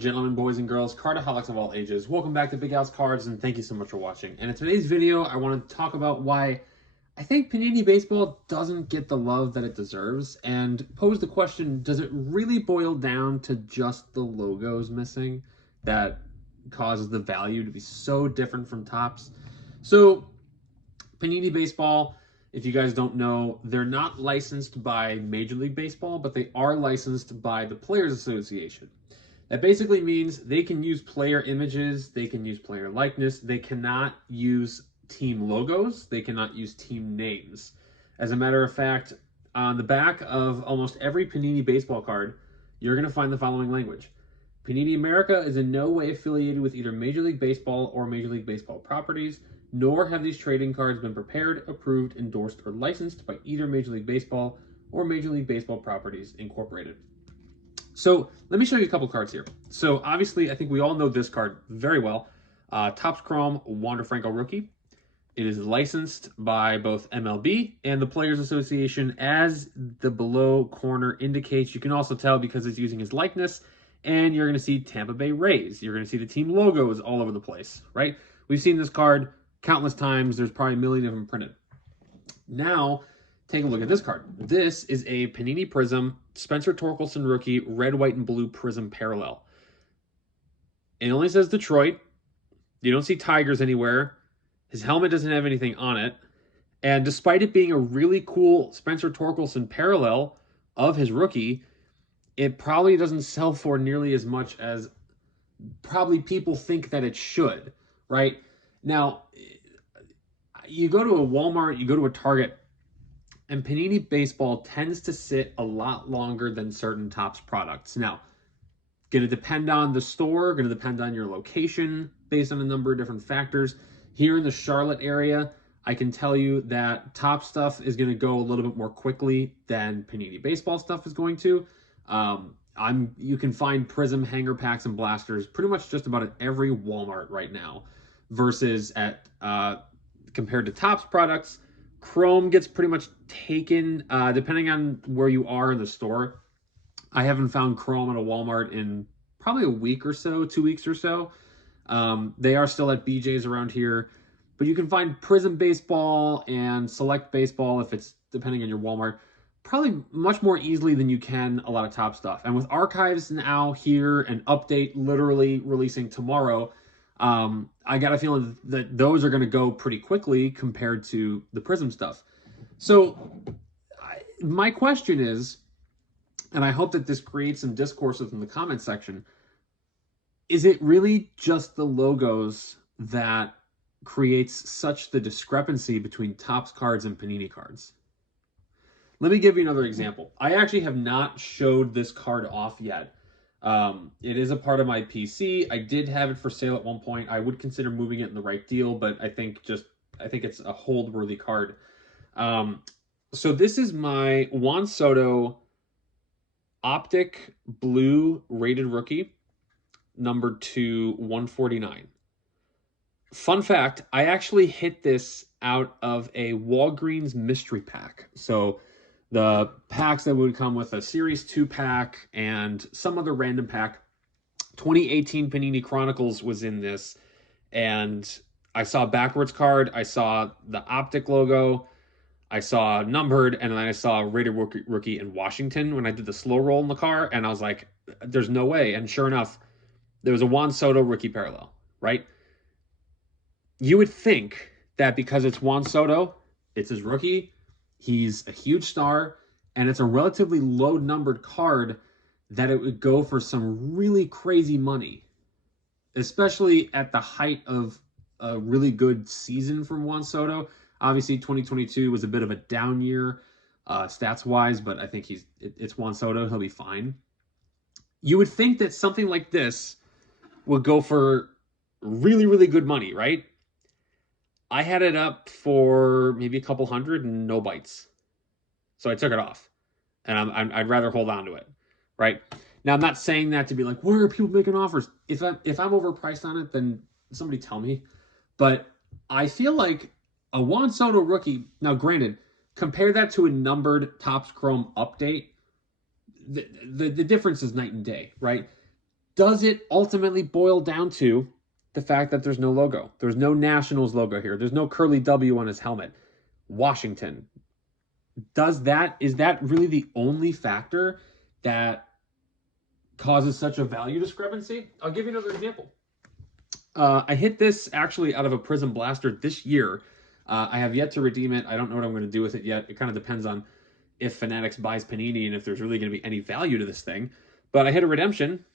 and gentlemen, boys and girls, cardaholics of all ages, welcome back to Big Al's Cards, and thank you so much for watching. And in today's video, I want to talk about why I think Panini Baseball doesn't get the love that it deserves, and pose the question, does it really boil down to just the logos missing that causes the value to be so different from Topps? So, Panini Baseball, if you guys don't know, they're not licensed by Major League Baseball, but they are licensed by the Players Association. That basically means they can use player images, they can use player likeness, they cannot use team logos, they cannot use team names. As a matter of fact, on the back of almost every Panini Baseball card, you're going to find the following language. Panini America is in no way affiliated with either Major League Baseball or Major League Baseball properties, nor have these trading cards been prepared, approved, endorsed, or licensed by either Major League Baseball or Major League Baseball Properties Incorporated. So let me show you a couple cards here. So obviously, I think we all know this card very well. Topps Chrome Wander Franco Rookie. It is licensed by both MLB and the Players Association, as the below corner indicates. You can also tell because it's using his likeness, and you're going to see Tampa Bay Rays. You're going to see the team logos all over the place, right? We've seen this card countless times. There's probably a million of them printed. Now, take a look at this card. This is a Panini Prizm Spencer Torkelson rookie red, white, and blue Prizm parallel. It only says Detroit. You don't see Tigers anywhere. His helmet doesn't have anything on it. And despite it being a really cool Spencer Torkelson parallel of his rookie, it probably doesn't sell for nearly as much as probably people think that it should, right? Now, you go to a Walmart, you go to a Target, and Panini Baseball tends to sit a lot longer than certain Topps products. Now, going to depend on the store, going to depend on your location, based on a number of different factors. Here in the Charlotte area, I can tell you that Topps stuff is going to go a little bit more quickly than Panini Baseball stuff is going to. You can find Prizm hanger packs and blasters pretty much just about at every Walmart right now, versus at compared to Topps products, Chrome gets pretty much taken depending on where you are in the store. I haven't found Chrome at a Walmart in probably a week or so, 2 weeks or so. They are still at BJ's around here, but you can find Prizm Baseball and Select Baseball, if it's depending on your Walmart, probably much more easily than you can a lot of Top stuff. And with Archives now here and Update literally releasing tomorrow, I got a feeling that those are going to go pretty quickly compared to the Prizm stuff. So my question is, and I hope that this creates some discourse within the comment section, is it really just the logos that creates such the discrepancy between Topps cards and Panini cards? Let me give you another example. I actually have not showed this card off yet. It is a part of my PC. I did have it for sale at one point. I would consider moving it in the right deal, but I think it's a hold-worthy card. So this is my Juan Soto Optic Blue Rated Rookie, number 2/149. Fun fact, I actually hit this out of a Walgreens mystery pack. So the packs that would come with a Series 2 pack and some other random pack. 2018 Panini Chronicles was in this, and I saw a backwards card, I saw the Optic logo, I saw numbered, and then I saw Rated Rookie in Washington when I did the slow roll in the car, and I was like, there's no way. And sure enough, there was a Juan Soto rookie parallel, right? You would think that because it's Juan Soto, it's his rookie, he's a huge star, and it's a relatively low-numbered card, that it would go for some really crazy money, especially at the height of a really good season from Juan Soto. Obviously, 2022 was a bit of a down year stats-wise, but I think it's Juan Soto. He'll be fine. You would think that something like this would go for really, really good money, right? I had it up for maybe a couple hundred and no bites. So I took it off. And I'd rather hold on to it, right? Now, I'm not saying that to be like, where are people making offers? If I'm overpriced on it, then somebody tell me. But I feel like a Juan Soto rookie, now granted, compare that to a numbered Topps Chrome update, the difference is night and day, right? does it ultimately boil down to the fact that there's no logo? There's no Nationals logo here. There's no curly W on his helmet. Washington. Is that really the only factor that causes such a value discrepancy? I'll give you another example. I hit this actually out of a Prizm blaster this year. I have yet to redeem it. I don't know what I'm going to do with it yet. It kind of depends on if Fanatics buys Panini and if there's really going to be any value to this thing. But I hit a redemption.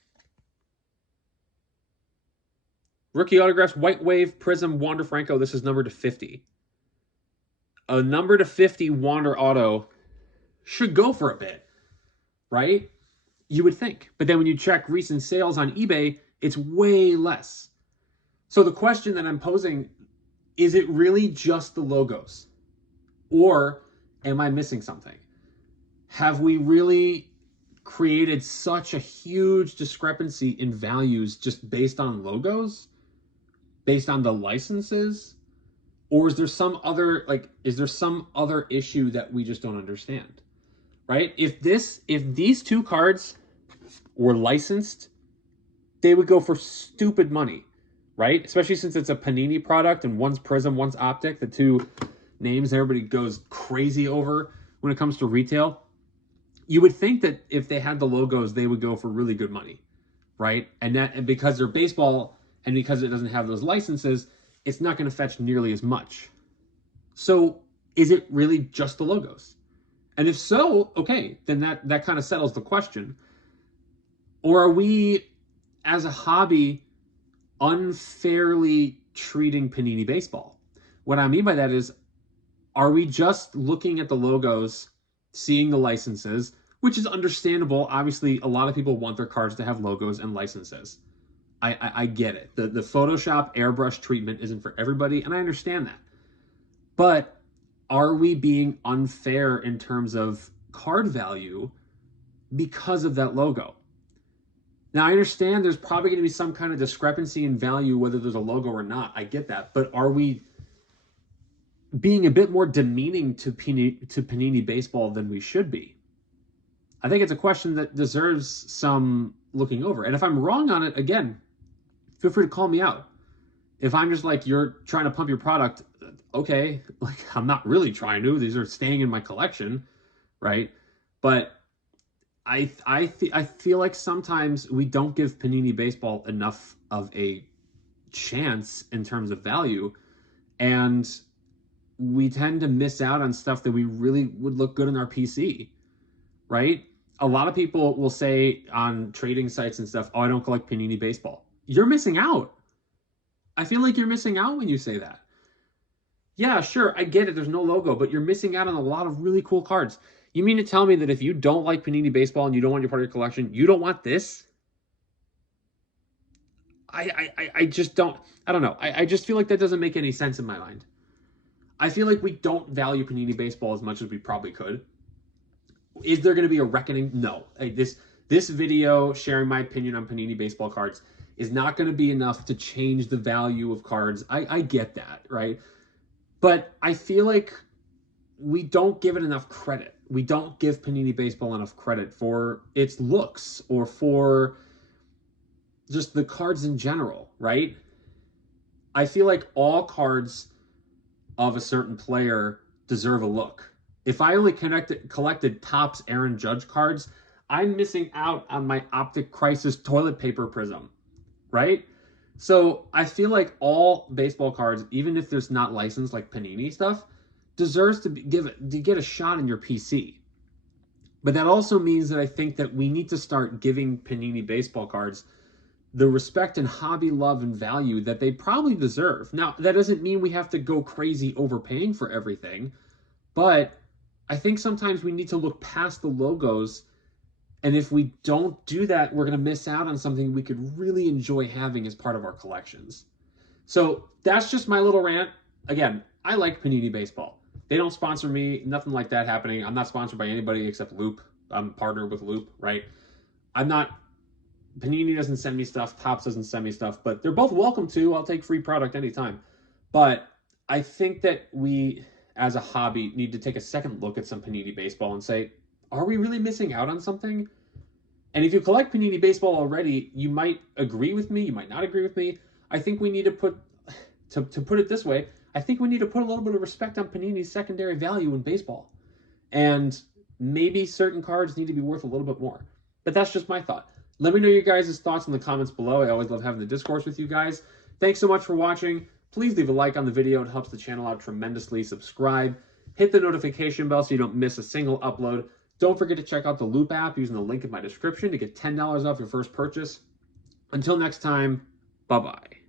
Rookie autographs, White Wave, Prizm, Wander Franco. This is numbered to 50. A number to 50 Wander auto should go for a bit, right? You would think. But then when you check recent sales on eBay, it's way less. So the question that I'm posing, is it really just the logos? Or am I missing something? Have we really created such a huge discrepancy in values just based on logos? Based on the licenses? Or is there some other issue that we just don't understand? Right? If these two cards were licensed, they would go for stupid money, right? Especially since it's a Panini product and one's Prizm, one's Optic, the two names everybody goes crazy over when it comes to retail. You would think that if they had the logos, they would go for really good money, right? And because they're baseball and because it doesn't have those licenses, it's not going to fetch nearly as much. So is it really just the logos? And if so, okay, then that kind of settles the question. Or are we, as a hobby, unfairly treating Panini baseball? What I mean by that is, are we just looking at the logos, seeing the licenses, which is understandable. Obviously, a lot of people want their cards to have logos and licenses. I get it. The Photoshop airbrush treatment isn't for everybody, and I understand that. But are we being unfair in terms of card value because of that logo? Now, I understand there's probably going to be some kind of discrepancy in value whether there's a logo or not. I get that. But are we being a bit more demeaning to Panini baseball than we should be? I think it's a question that deserves some looking over. And if I'm wrong on it, again, feel free to call me out. If I'm just like, you're trying to pump your product, okay, like I'm not really trying to. These are staying in my collection, right? But I feel like sometimes we don't give Panini baseball enough of a chance in terms of value, and we tend to miss out on stuff that we really would look good in our PC, right? A lot of people will say on trading sites and stuff, oh, I don't collect Panini baseball. You're missing out. I feel like you're missing out when you say that. Yeah, sure, I get it. There's no logo, but you're missing out on a lot of really cool cards. You mean to tell me that if you don't like Panini baseball and you don't want your part of your collection, you don't want this? I just don't. I don't know. I just feel like that doesn't make any sense in my mind. I feel like we don't value Panini baseball as much as we probably could. Is there going to be a reckoning? No. This video sharing my opinion on Panini baseball cards is not going to be enough to change the value of cards. I get that, right? But I feel like we don't give it enough credit. We don't give Panini baseball enough credit for its looks or for just the cards in general, right? I feel like all cards of a certain player deserve a look. If I only collected Topps Aaron Judge cards, I'm missing out on my Optic Crisis toilet paper Prizm, right? So I feel like all baseball cards, even if there's not licensed like Panini stuff, deserves to get a shot in your PC. But that also means that I think that we need to start giving Panini baseball cards the respect and hobby love and value that they probably deserve. Now, that doesn't mean we have to go crazy overpaying for everything, but I think sometimes we need to look past the logos, and if we don't do that, we're going to miss out on something we could really enjoy having as part of our collections. So that's just my little rant. Again, I like Panini baseball. They don't sponsor me, nothing like that happening. I'm not sponsored by anybody except Loop. I'm partnered with Loop, right? Panini doesn't send me stuff, Topps doesn't send me stuff, but they're both welcome to. I'll take free product anytime. But I think that we, as a hobby, need to take a second look at some Panini baseball and say, are we really missing out on something? And if you collect Panini Baseball already, you might agree with me, you might not agree with me. I think we need to put it this way, I think we need to put a little bit of respect on Panini's secondary value in baseball. And maybe certain cards need to be worth a little bit more. But that's just my thought. Let me know your guys' thoughts in the comments below. I always love having the discourse with you guys. Thanks so much for watching. Please leave a like on the video. It helps the channel out tremendously. Subscribe. Hit the notification bell so you don't miss a single upload. Don't forget to check out the Loop app using the link in my description to get $10 off your first purchase. Until next time, bye-bye.